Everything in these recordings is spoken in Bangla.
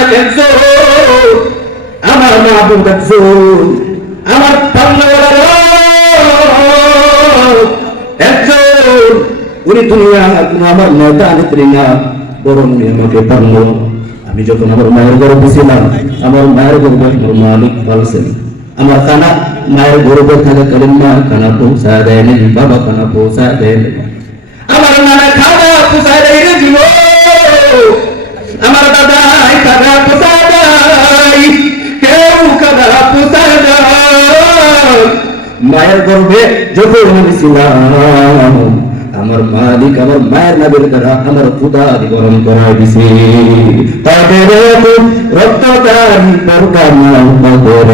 মালিক একজন আমার মাহবুব একজন আমার পাল্লাওয়ালা একজন উনি দুনিয়া আমার নেতা নেত্রী না, বরং আমাকে পারল। আমি যখন আমার মায়ের গর্ভে ছিলাম, আমার মায়ের গর্ভে আমার মালিক পালছেন আমার খানা মায়ের গর্ভে থাকাকালীন মা খানা পৌঁছায় দেয়নি, বাবা খানা পৌঁছায় দেয়নি। আমার নানা খানা পৌঁছায় দেয় আমার দাদা মায়ের গর্ভে যখন আমি ছিলাম আমার মালিক, আমার মায়ের নামের দ্বারা আমার খুদা বিবরণ করাই দিছে। তাদের রক্তদারি পরকামাল তাদের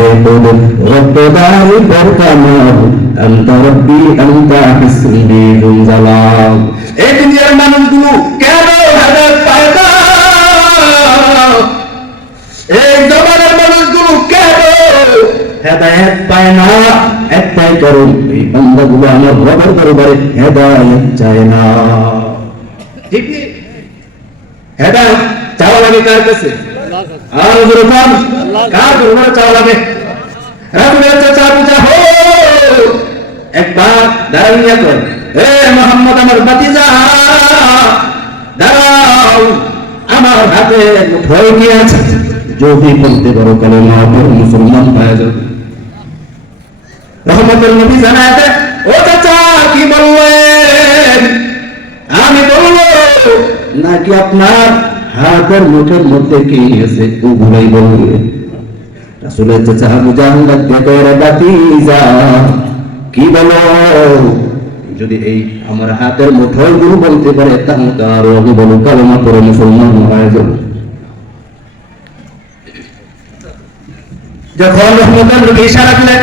রক্তদারি পরকামাল আন্তা রব্বি আন্তা হিসবি জালাল এই দুনিয়ার মানুষগুলো হেদায়েত পায় না, একটাই কারণ, এই বান্দাগুলো আমার রবের দরবারে হেদায়েত চায় না। ঠিক? হেদায়েত চাওয়া লাগে কার কাছে? আর জোরমান কার দরবারে চাওয়া লাগে? যদি বলতে পারো কালে পড়ো মুসলমান পাওয়া যাবে রহমতুল নবী জানাতে ও চাচা, কি বললেন? আমি বলব, নাকি আপনার হাতের মুঠের মধ্যে কি আছে ওগুলাই বলবে রাসূলের চাচা জাহল লাগতে করে বাতিজা কি বলো? যদি এই আমার হাতের মুঠোয় গুরু বলতে পারে, তাহলে তো আরও আগে বলো, কালেমা পড়ে মুসলমান হয়ে যাবে। যখন রহমতুল নবী ইশারা দিলেন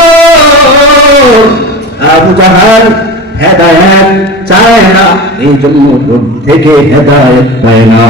আবু জাহাল হেদায়েত চায় না। এই জন্য থেকে হেদায়েত পায় না।